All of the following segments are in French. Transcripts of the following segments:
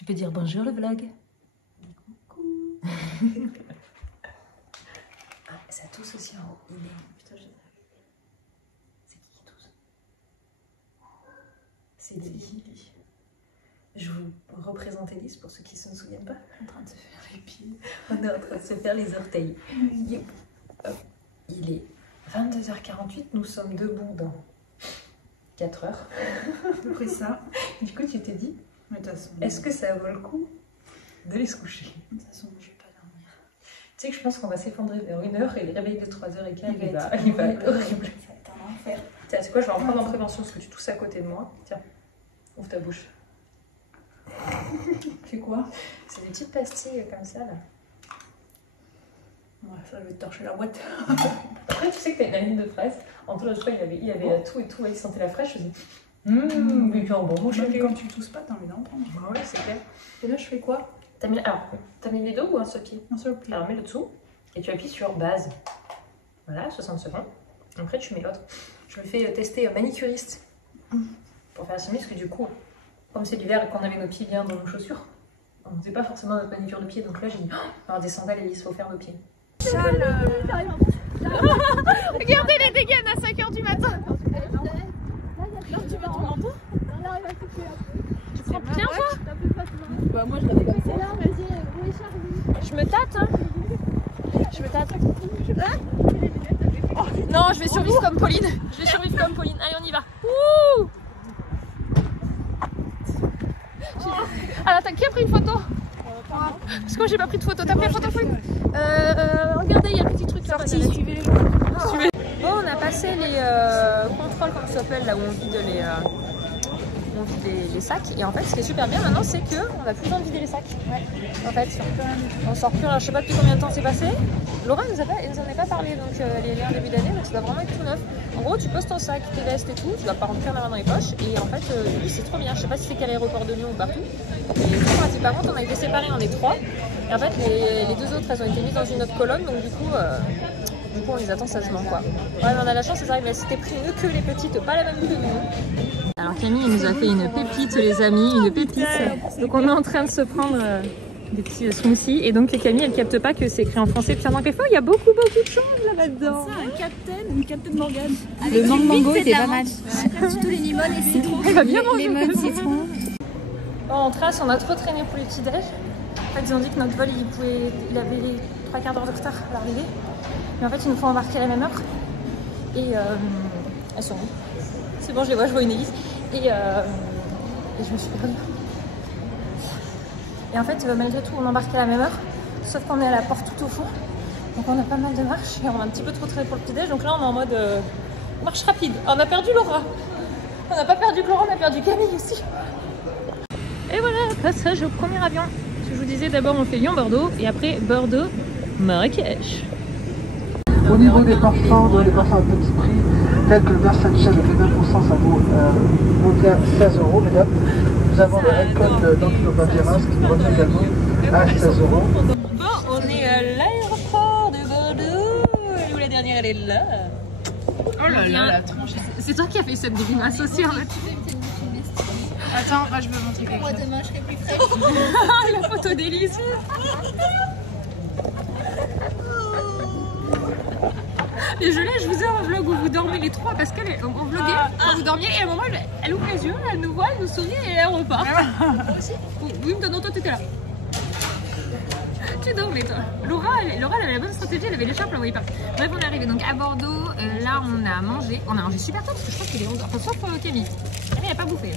Tu peux dire bonjour le vlog. Coucou. Ah, ça tousse aussi en haut. Putain, c'est qui tousse? C'est Lily. Je vous représente Elise pour ceux qui ne se souviennent pas. En train de se faire les pieds. On est en train de se faire les orteils. Il est 22h48, nous sommes debout dans 4 heures. Après ça. Du coup, tu t'es dit, Mais de toute façon. est-ce que ça vaut le coup d'aller se coucher? De toute façon, je vais pas dormir. Tu sais que je pense qu'on va s'effondrer vers 1h et le réveil de 3h15, il va être horrible. Ça va être un enfer. Tiens, c'est quoi, je vais en prendre en prévention parce que tu tousses à côté de moi. Tiens, ouvre ta bouche. Fais quoi? C'est des petites pastilles comme ça là. Ouais, ça, je vais te torcher la boîte. Après, tu sais que t'as une amie de fraise. En tout cas, je crois qu'il y avait tout et tout. Il sentait la fraîche. Je me dis, mais puis en bon mot, Même quand tu tousses pas, t'as envie d'en prendre. Ah ouais, c'est clair. Et là, je fais quoi? Alors, t'as mis les deux ou un seul pied? Un seul pied. Alors, mets le dessous et tu appuies sur base. Voilà, 60 secondes. Après, tu mets l'autre. Je le fais tester manicuriste pour faire la chemise parce que du coup, comme c'est l'hiver et qu'on avait nos pieds bien dans nos chaussures, on ne faisait pas forcément notre manicure de pied. Donc là, j'ai dit, alors des sandales, il faut faire nos pieds. Regardez les dégaines à 5h du matin. Tu mets ton manteau? Tu prends bien toi? Bah, moi, je l'avais comme ça. Je me tâte hein. Je me tâte. Non, je vais survivre comme Pauline. Je vais survivre comme Pauline. Allez, on y va. Ouh. Alors, t'as qui a pris une photo? Parce que moi j'ai pas pris de photo. T'as pris la photo, Pauline? Regardez, il y a un petit truc là. Suivez les gens. Bon, on a passé les contrôles, comme ça s'appelle, là où on vide les sacs. Et en fait, ce qui est super bien maintenant, c'est qu'on n'a plus besoin de vider les sacs. Ouais. En fait, on sort plus. Alors, je sais pas depuis combien de temps c'est passé. Laura nous en avait pas parlé, donc elle est en début d'année, donc ça doit vraiment être tout neuf. En gros, tu poses ton sac, tes vestes et tout, tu vas pas remplir la main dans les poches. Et en fait, lui, c'est trop bien. Je sais pas si c'est qu'à l'aéroport de Lyon ou partout. Et par contre, on a été séparés en les 3. Et en fait, les 2 autres, elles ont été mises dans une autre colonne, donc du coup, on les attend sagement, quoi. Ouais, mais on a la chance, elles arrivent, elles s'étaient pris mieux que les petites, pas la même que nous. Alors Camille, elle nous a fait une pépite, les amis, une pépite. Donc on est en train de se prendre des petits smoothies. Et donc Camille, elle capte pas que c'est écrit en français. Puis en effet, il y a beaucoup de choses là-dedans. Une captain Morgane. Le mango était pas mal. Surtout les limons et citron. Elle va bien manger. Lemon, citron. Bon, on trace, on a trop traîné pour les petits déj. En fait, ils ont dit que notre vol, il avait les 3 quarts d'heure de retard à l'arrivée. Mais en fait, il nous faut embarquer à la même heure. Et elles sont où? C'est bon, je les vois, je vois une hélice. Et je me suis perdue. Et en fait, malgré tout, on embarque à la même heure. Sauf qu'on est à la porte tout au fond. Donc on a pas mal de marche. Et on a un petit peu trop traîné pour le petit-déj. Donc là, on est en mode marche rapide. On a perdu Laura. On n'a pas perdu Laura, on a perdu Camille aussi. Et voilà, passage au premier avion. Je vous disais, d'abord on fait Lyon-Bordeaux. Et après Bordeaux-Marrakech. Au niveau des parfums, les parfums à petit prix, tels que le Versace avec les 20%, ça vaut mondial 16 €, mesdames. Nous avons le Red Code d'Antino Banderas qui nous revient également à 16 €. Bon, on est à l'aéroport de Bordeaux. Et où la dernière, elle est là. Oh là là, la tronche. C'est toi qui as fait cette grimace aussi en fait. Attends, moi je veux montrer quelque chose. Demain, je serai plus fraîche. La photo d'Élise. Et je vous ai en vlog où vous dormez les 3 parce qu'elle est en vloguait quand vous dormiez et à un moment elle ouvre les yeux, elle nous voit, elle nous sourit et elle repart. Toi aussi? Oui, mais non, toi t'étais là. Tu dormais toi. Laura elle avait la bonne stratégie, elle avait l'écharpe, elle la voyait pas. Bref, on est arrivé donc à Bordeaux, là on a mangé super tard parce que je crois qu'il est 11h, enfin sauf Camille. Camille elle a pas bouffé.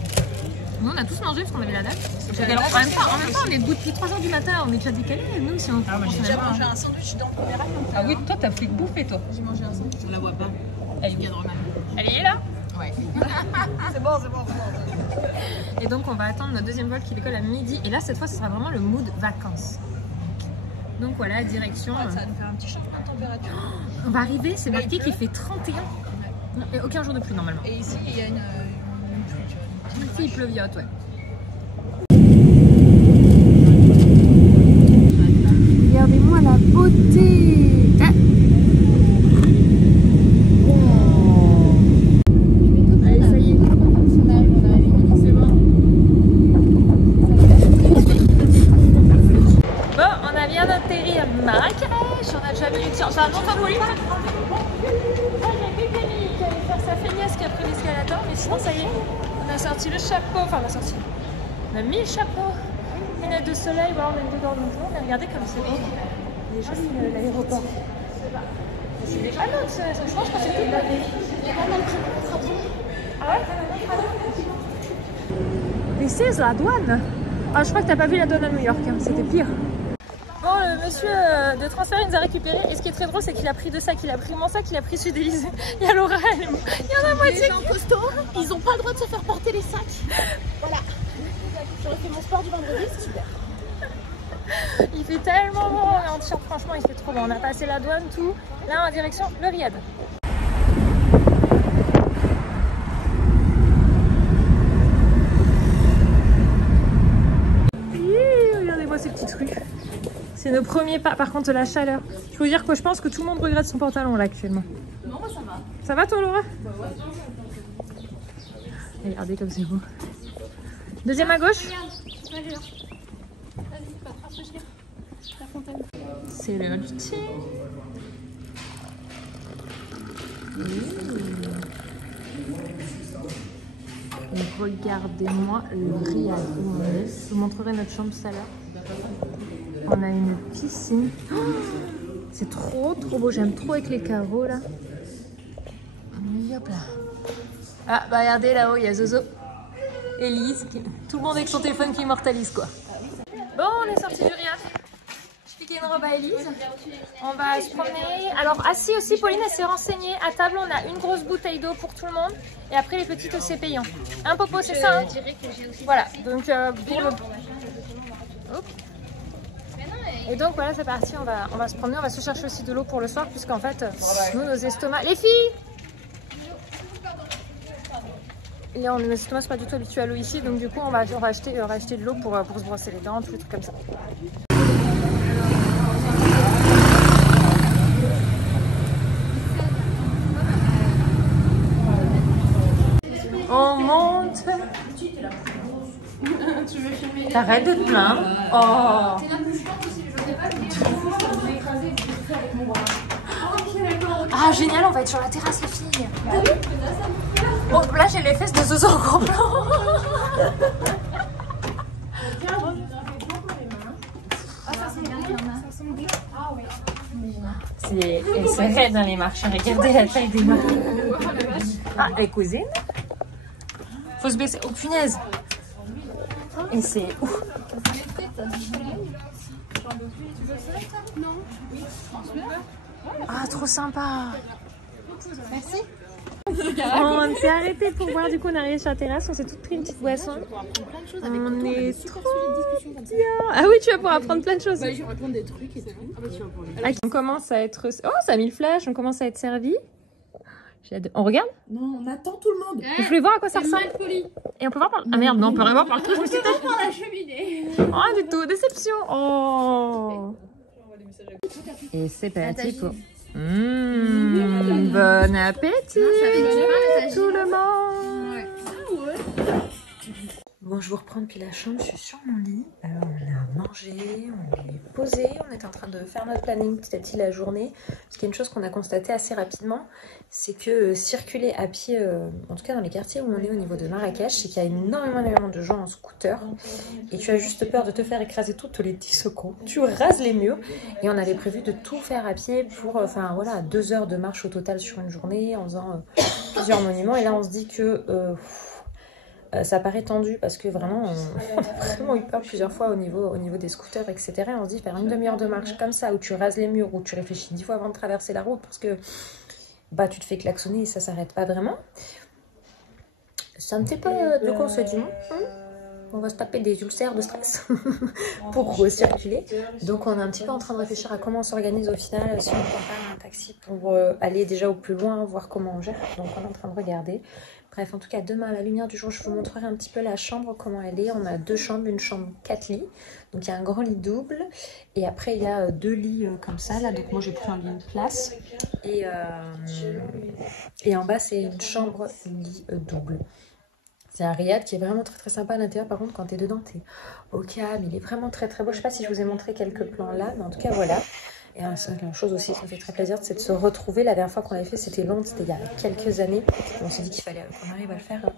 Nous on a tous mangé parce qu'on avait la date. En même temps on est debout depuis 3h du matin, on est déjà décalé, nous si on... J'ai déjà mangé un sandwich dans le premier avion. Ah oui, toi t'as fait que bouffer toi. J'ai mangé un sandwich. Je la vois pas. Elle y est là? Ouais. C'est bon. Et donc on va attendre notre deuxième vol qui décolle à midi. Et là cette fois ce sera vraiment le mood vacances. Donc voilà, direction. Ça va nous faire un petit changement de température. On va arriver, c'est marqué qu'il fait 31. Non, et aucun jour de pluie normalement. Et ici il y a une pluie, tu vois. Ici il pleuviote, ouais. Regardez-moi la beauté. Ah. Allez, ça y est. On arrive, c'est bon. Pauline. J'avais Camille qui allait faire sa feignasse qui a pris l'escalator, mais sinon ça y est, on a sorti le chapeau, enfin on a sorti. On a mis le chapeau, lunettes de soleil, voilà, on est dedans donc on a regardé comme c'est beau. Il est joli l'aéroport. C'est des panneaux, ça, je pense que c'est tout lavé. Ah ouais? Mais c'est la douane. Ah, je crois que t'as pas vu la douane à New York, hein. C'était pire. Bon, le monsieur de transfert il nous a récupéré et ce qui est très drôle c'est qu'il a pris deux sacs, il a pris mon sac, il a pris celui d'Élise. Il y a Laura, il y en a moitié. Les gens costauds, ils ont pas le droit de se faire porter les sacs. Voilà. J'aurais fait mon sport du vendredi, c'est super. Il fait tellement bon, on est en t-shirt, franchement il fait trop bon. On a passé la douane, tout. Là en direction le Riyad. Regardez-moi ces petites rues. C'est nos premiers pas. Par contre, la chaleur. Il faut dire que je pense que tout le monde regrette son pantalon là actuellement. Non, moi ça va. Ça va toi, Laura? Bah ouais. Regardez comme c'est beau. Deuxième à gauche. C'est le thé. Donc regardez-moi le Riyad où on est. Je vous montrerai notre chambre tout à l'heure. On a une piscine. Oh, c'est trop beau. J'aime trop avec les carreaux là. Hop là. Ah bah regardez là-haut, il y a Zozo. Élise. Tout le monde avec son téléphone qui immortalise quoi. Bon, on est sorti du Riyad. Je piquais une robe à Élise. On va se promener. Alors assis aussi, Pauline elle s'est renseignée. À table, on a une grosse bouteille d'eau pour tout le monde. Et après les petites c'est payant. Un popo, c'est ça hein? Voilà, donc pour le... Hop. Et donc voilà, c'est parti, on va se promener, on va se chercher aussi de l'eau pour le soir, puisqu'en fait, nous, nos estomacs... Les filles! Là, nos estomacs sont pas du tout habitués à l'eau ici, donc du coup, on va acheter de l'eau pour se brosser les dents, tous les trucs comme ça. On monte. T'arrêtes de te plaindre. Oh. Ah génial, on va être sur la terrasse les filles. Bon là j'ai les fesses de Zozo en gros plan. C'est raide dans les marches. Regardez la taille des marches. Ah les cousines. Faut se baisser. Oh punaise. Et c'est ouf. Ah trop sympa. Merci. On s'est arrêté pour voir, du coup on est arrivé sur la terrasse, on s'est toutes pris une petite boisson. On est trop bien. Ah oui, tu vas pouvoir apprendre plein de choses. Bah, je vais apprendre des trucs et tout. On commence à être... Oh, ça a mis le flash, on commence à être servi. On regarde? Non, on attend tout le monde. Je voulais voir à quoi ça ressemble. Et on peut voir par... Ah merde, non, on peut rien voir par le trou. Je me suis dit... par la cheminée. Oh, du tout, déception. Oh. Et c'est parti pour... bon appétit tout le monde. Bon, je vous reprends depuis la chambre, je suis sur mon lit. On a mangé, on est posé, on est en train de faire notre planning petit à petit la journée. Parce qu'il y a une chose qu'on a constaté assez rapidement, c'est que circuler à pied, en tout cas dans les quartiers où on est au niveau de Marrakech, c'est qu'il y a énormément de gens en scooter. Et tu as juste peur de te faire écraser toutes les 10 secondes. Tu rases les murs. Et on avait prévu de tout faire à pied pour, enfin voilà, 2 heures de marche au total sur une journée en faisant plusieurs monuments. Et là on se dit que... ça paraît tendu parce que vraiment on a vraiment eu peur plusieurs fois au niveau des scooters etc. Et on se dit faire une demi-heure de marche comme ça où tu rases les murs, où tu réfléchis 10 fois avant de traverser la route parce que bah tu te fais klaxonner et ça s'arrête pas vraiment. C'est un petit peu de quoi on se dit on va se taper des ulcères de stress pour circuler. Donc on est un petit peu en train de réfléchir à comment on s'organise au final, si on prend pas un taxi pour aller déjà au plus loin, voir comment on gère. Donc on est en train de regarder. Bref, en tout cas, demain, à la lumière du jour, je vous montrerai un petit peu la chambre, comment elle est. On a 2 chambres, une chambre 4 lits. Donc, il y a un grand lit double. Et après, il y a 2 lits comme ça. Là, donc moi, j'ai pris un lit de place. Et en bas, c'est une chambre lit double. C'est un Riyad qui est vraiment très sympa à l'intérieur. Par contre, quand tu es dedans, tu es au calme. Il est vraiment très beau. Je sais pas si je vous ai montré quelques plans là. Mais en tout cas, voilà. Et c'est une chose aussi, ça me fait très plaisir, c'est de se retrouver. La dernière fois qu'on l'avait fait, c'était Londres, c'était il y a quelques années. On s'est dit qu'il fallait qu'on arrive à le faire,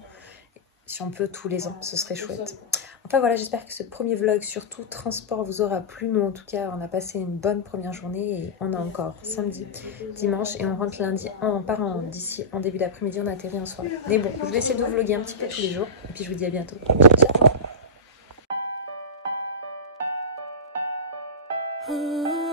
si on peut, tous les ans, ce serait chouette. Enfin voilà, j'espère que ce premier vlog, surtout transport, vous aura plu. Nous, en tout cas, on a passé une bonne première journée et on a encore samedi, dimanche et on rentre lundi. On part d'ici en début d'après-midi, on atterrit en soirée. Mais bon, je vais essayer de vous vlogger un petit peu tous les jours et puis je vous dis à bientôt. Ciao, ciao.